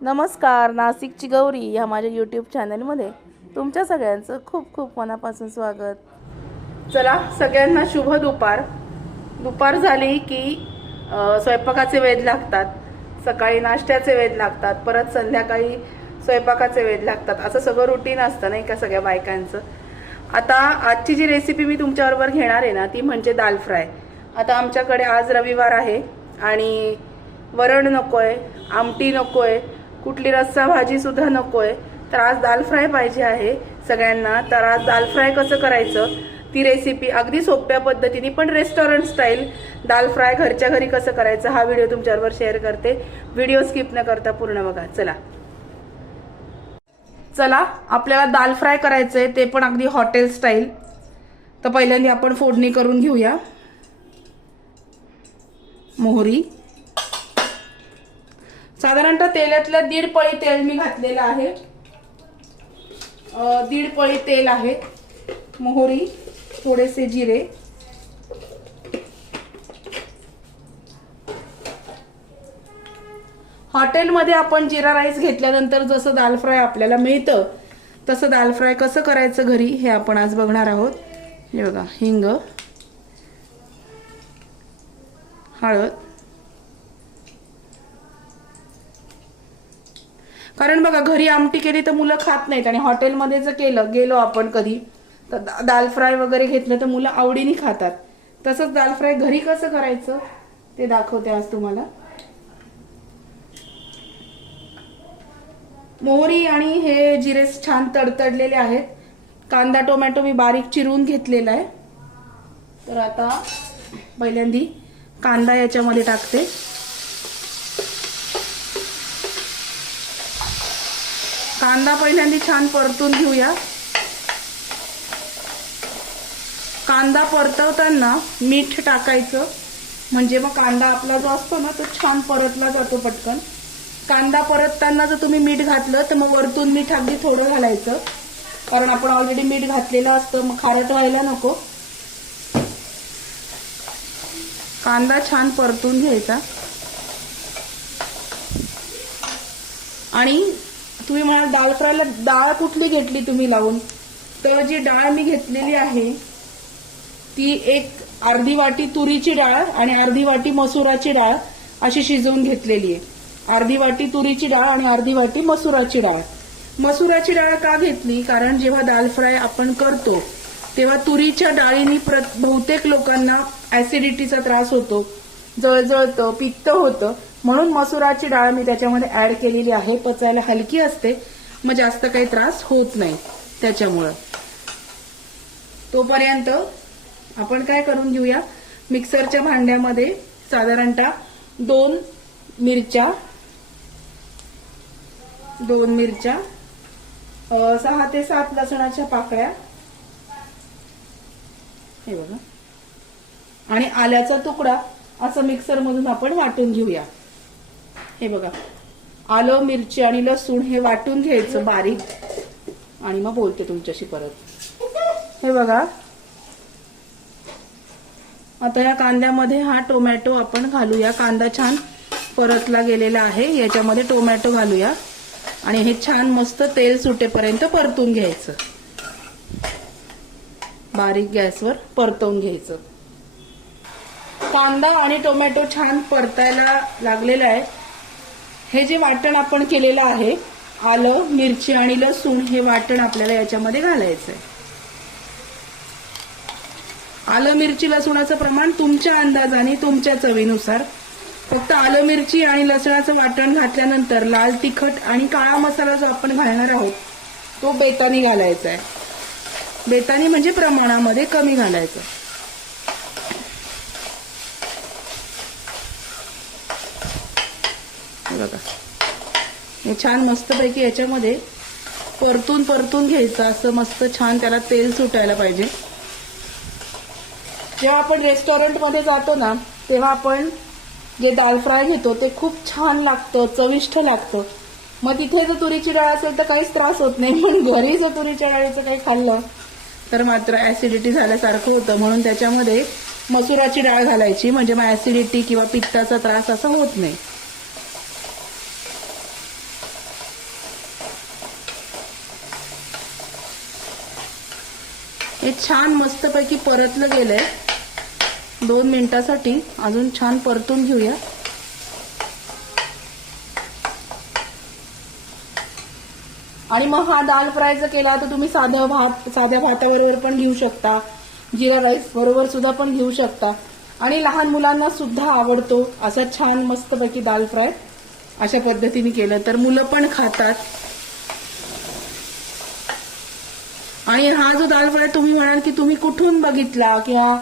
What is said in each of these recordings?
नमस्कार, नाशिकची गौरी या माझ्या यूट्यूब चॅनलमध्ये तुमच्या सगळ्यांचं खूप खूप मनापासून स्वागत. चला, सगळ्यांना शुभ दुपार. दुपार झाली की स्वयंपाकाचे वेध लागतात, सकाळी नाश्त्याचे वेध लागतात, परत संध्याकाळी स्वयंपाकाचे वेध लागतात. असं सगळं रुटीन असतं नाही का सगळ्या बायकांचं. आता आजची जी रेसिपी मी तुमच्याबरोबर घेणार आहे ना, ती म्हणजे दाल फ्राय. आता आमच्याकडे आज रविवार आहे आणि वरण नकोय, आमटी नकोय, कुठली रस्सा भाजी सुद्धा नकोय, तर आज दाल फ्राय पाहिजे आहे सगळ्यांना. तर आज दाल फ्राय कसं करायचं ती रेसिपी अगदी सोप्या पद्धतीने पण रेस्टॉरंट स्टाईल दाल फ्राय घरच्या घरी कसं करायचं हा व्हिडिओ तुमच्याबरोबर शेअर करते. व्हिडिओ स्किप न करता पूर्ण बघा. चला आपल्याला दाल फ्राय करायचंय, ते पण अगदी हॉटेल स्टाईल. तर पहिल्यांदा आपण फोडणी करून घेऊया. मोहरी, साधारणतः तेलातल्या 1.5 पळी तेल मी घातलेलं आहे. 1.5 पळी तेल आहे. मोहरी, थोडेसे जिरे, हॉटेलमध्ये आपण जिरा राईस घेतल्यानंतर जसं दाल फ्राय आपल्याला मिळतं तसं दाल फ्राय कसं करायचं घरी हे आपण आज बघणार आहोत. हे बघा, हिंग, हळद, कारण बघा घरी आमटी केली तर मुलं खात नाहीत आणि हॉटेलमध्ये जर गेलो आपण कधी तर दाल फ्राय वगैरे घेतलं तर मुलं आवडीने खातात. तसंच दाल फ्राय घरी कसं करायचं ते दाखवते आज तुम्हाला. मोहरी आणि हे जिरे छान तडतडलेले आहेत. कांदा टोमॅटो मी बारीक चिरून घेतलेला आहे. तर आता पहिल्यांदी कांदा याच्यामध्ये टाकते. कांदा पहिल्यांदा छान परतून घेऊया. कांदा परतवताना मीठ टाकायचं, म्हणजे मग कांदा आपला जो असतो ना तो छान परतला जातो पटकन. कांदा परतताना जर तुम्ही मीठ घातलं तर मग वरतून मीठ अगदी थोडं घालायचं, कारण आपण ऑलरेडी मीठ घातलेलं असतं, मग खारट व्हायला नको. कांदा छान परतून घ्यायचा. आणि तुम्ही म्हणाल दाल फ्रायला डाळ कुठली घेतली तुम्ही लावून, तर जी डाळ मी घेतलेली आहे ती अर्धी वाटी तुरीची डाळ आणि अर्धी वाटी मसुराची डाळ अशी शिजवून घेतलेली आहे. अर्धी वाटी तुरीची डाळ आणि अर्धी वाटी मसुराची डाळ. मसुराची डाळ का घेतली, कारण जेव्हा दाल फ्राय आपण करतो तेव्हा तुरीच्या डाळीनी बहुतेक लोकांना ऍसिडिटीचा त्रास होतो, जळजळतं, पित्त होतं, म्हणून मसुराची डाळ मी त्याच्यामध्ये ऍड केलेली आहे. पचायला हलकी असते, मग जास्त काही त्रास होत नाही त्याच्यामुळं. तोपर्यंत आपण काय करून घेऊया, मिक्सरच्या भांड्यामध्ये साधारणतः 2 मिरच्या, 6 ते 7 लसणाच्या पाकळ्या, हे बघा, आणि आल्याचा तुकडा असं मिक्सर मधून आपण वाटून घेऊया. हे बघा, आलं, मिरची आणि लसूण हे वाटून घ्यायचं बारीक. आणि मग बोलते तुमच्याशी परत. हे बघा, आता या कांद्यामध्ये हा टोमॅटो आपण घालूया. कांदा छान परतला गेलेला आहे, याच्यामध्ये टोमॅटो घालूया आणि हे छान मस्त तेल सुटेपर्यंत परतून घ्यायचं. बारीक गॅसवर परतवून घ्यायचं. कांदा आणि टोमॅटो छान परतायला लागलेला आहे. हे जे वाटण आपण केलेलं आहे, आलं, मिरची आणि लसूण, हे वाटण आपल्याला याच्यामध्ये घालायचंय. आलं, मिरची, लसूणाचं प्रमाण तुमच्या अंदाजाने, तुमच्या चवीनुसार. फक्त आलं, मिरची आणि लसणाचं वाटण घातल्यानंतर लाल तिखट आणि काळा मसाला जो आपण घालणार आहोत तो बेतानी घालायचा आहे. बेतानी म्हणजे प्रमाणामध्ये कमी घालायचं. बघा, हे छान मस्तपैकी याच्यामध्ये परतून घ्यायचं. असं मस्त छान त्याला तेल सुटायला पाहिजे. जेव्हा आपण रेस्टॉरंटमध्ये जातो ना तेव्हा आपण जे दाल फ्राय घेतो ते खूप छान लागतं, चविष्ट लागतं. मग तिथे जर तुरीची डाळ असेल तर काहीच त्रास होत नाही, पण घरी जर तुरीच्या डाळीचं काही खाल्लं तर मात्र ऍसिडिटी झाल्यासारखं होतं. म्हणून त्याच्यामध्ये मसुराची डाळ घालायची, म्हणजे मग ऍसिडिटी किंवा पित्ताचा त्रास असा होत नाही. हे छान मस्तपैकी परतलं गेलंय 2 मिनिटासाठी. अजून छान परतून घेऊया. आणि मग हा दाल फ्राय जर केला तर तुम्ही साध्या भाताबरोबर पण घेऊ शकता, जिरा राईस बरोबर सुद्धा पण घेऊ शकता. आणि लहान मुलांना सुद्धा आवडतो असा छान मस्तपैकी दाल फ्राय अशा पद्धतीने केलं तर मुलं पण खातात. आणि हा जो दाल फ्राय तुम्ही म्हणाल की तुम्ही कुठून बघितला किंवा,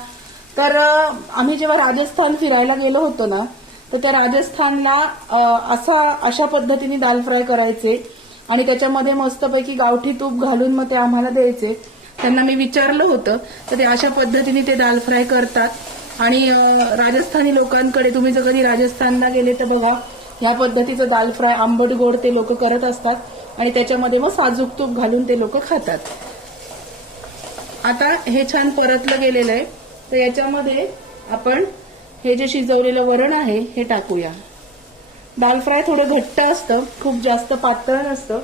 तर आम्ही जेव्हा राजस्थान फिरायला गेलो होतो ना, तर त्या राजस्थानला अशा पद्धतीने दाल फ्राय करायचे आणि त्याच्यामध्ये मस्तपैकी गावठी तूप घालून मग ते आम्हाला द्यायचे. त्यांना मी विचारलं होतं तर ते अशा पद्धतीने ते दाल फ्राय करतात. आणि राजस्थानी लोकांकडे तुम्ही जर कधी राजस्थानला गेले तर बघा ह्या पद्धतीचं दाल फ्राय आंबट गोड ते लोक करत असतात आणि त्याच्यामध्ये मग साजूक तूप घालून ते लोक खातात. आता हे छान परतलं गेलेलं आहे तर याच्यामध्ये आपण हे जे शिजवलेलं वरण आहे हे टाकूया. दाल फ्राय थोडं घट्ट असतं, खूप जास्त पातळ नसतं.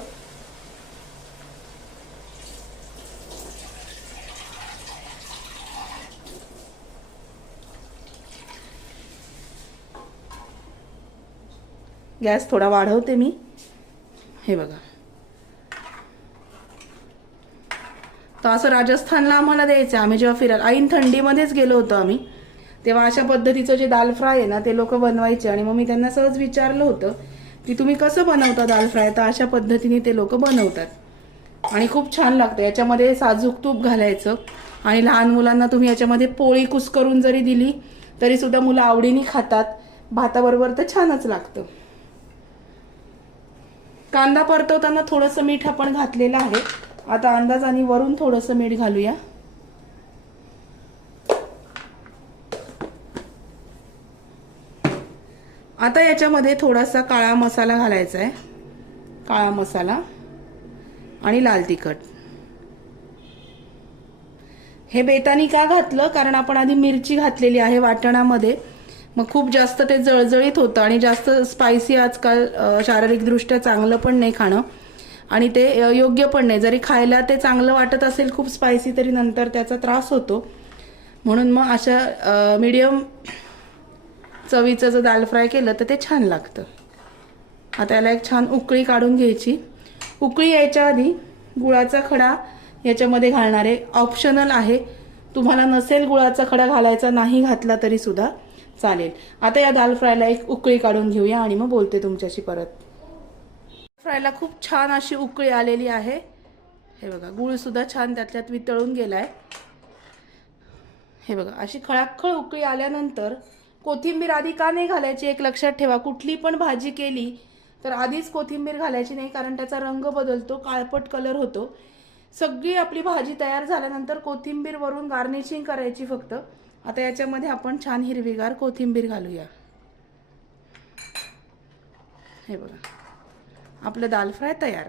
गॅस थोडा वाढवते मी. हे बघा, तर असं राजस्थानला आम्हाला द्यायचं. आम्ही जेव्हा फिरायला ऐन थंडीमध्येच गेलो होतो आम्ही, तेव्हा अशा पद्धतीचं जे दाल फ्राय आहे ना ते लोक बनवायचे. आणि मग मी त्यांना सहज विचारलं होतं की तुम्ही कसं बनवता दाल फ्राय, तर अशा पद्धतीने ते लोक बनवतात आणि खूप छान लागतं. याच्यामध्ये साजूक तूप घालायचं आणि लहान मुलांना तुम्ही याच्यामध्ये पोळी कुस्करून जरी दिली तरी सुद्धा मुलं आवडीने खातात. भाताबरोबर तर छानच लागतं. कांदा परतवताना थोडंसं मीठ आपण घातलेलं आहे. आता अंदाजाने वरून थोडंसं मीठ घालूया. आता याच्यामध्ये थोडासा काळा मसाला घालायचा आहे. काळा मसाला आणि लाल तिखट. हे बेतानी का घातलं, कारण आपण आधी मिरची घातलेली आहे वाटणामध्ये. मग खूप जास्त ते जळजळीत होतं आणि जास्त स्पायसी आजकाल शारीरिकदृष्ट्या चांगलं पण नाही खाणं आणि ते योग्य पण नाही. जरी खायला ते चांगलं वाटत असेल खूप स्पायसी तरी नंतर त्याचा त्रास होतो. म्हणून मग अशा मीडियम चवीचं जर दाल फ्राय केलं तर ते छान लागतं. आता याला एक छान उकळी काढून घ्यायची. उकळी यायच्या आधी गुळाचा खडा याच्यामध्ये घालणार आहे. ऑप्शनल आहे, तुम्हाला नसेल गुळाचा खडा घालायचा नाही घातला तरी सुद्धा चालेल. आता या दाल फ्रायला एक उकळी काढून घेऊया आणि मग बोलते तुमच्याशी परत. फ्रायला खूप छान अशी उकळी आलेली आहे. हे बघा, गुळ सुद्धा छान त्यातल्यात वितळून गेलाय. हे बघा, अशी खळाखळ उकळी आल्यानंतर कोथिंबीर आधी का नाही घालायची एक लक्षात ठेवा. कुठली पण भाजी केली तर आधीच कोथिंबीर घालायची नाही, कारण त्याचा रंग बदलतो, काळपट कलर होतो. सगळी आपली भाजी तयार झाल्यानंतर कोथिंबीर वरून गार्निशिंग करायची फक्त. आता याच्यामध्ये आपण छान हिरवीगार कोथिंबीर घालूया. हे बघा, आपलं दाल फ्राय तयार.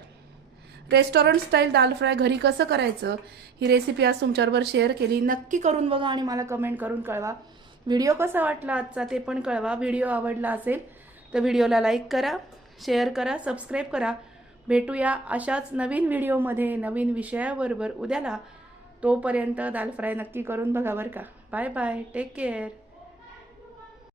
रेस्टॉरंट स्टाईल दाल फ्राय घरी कसं करायचं ही रेसिपी आज तुमच्याबरोबर शेअर केली. नक्की करून बघा आणि मला कमेंट करून कळवा. व्हिडिओ कसा वाटला आजचा ते पण कळवा. व्हिडिओ आवडला असेल तर व्हिडिओला लाईक करा, शेअर करा, सबस्क्राईब करा. भेटूया अशाच नवीन व्हिडिओमध्ये नवीन विषयाबरोबर उद्याला. तोपर्यंत दाल फ्राय नक्की करून बघा बरं का. Bye bye, take care.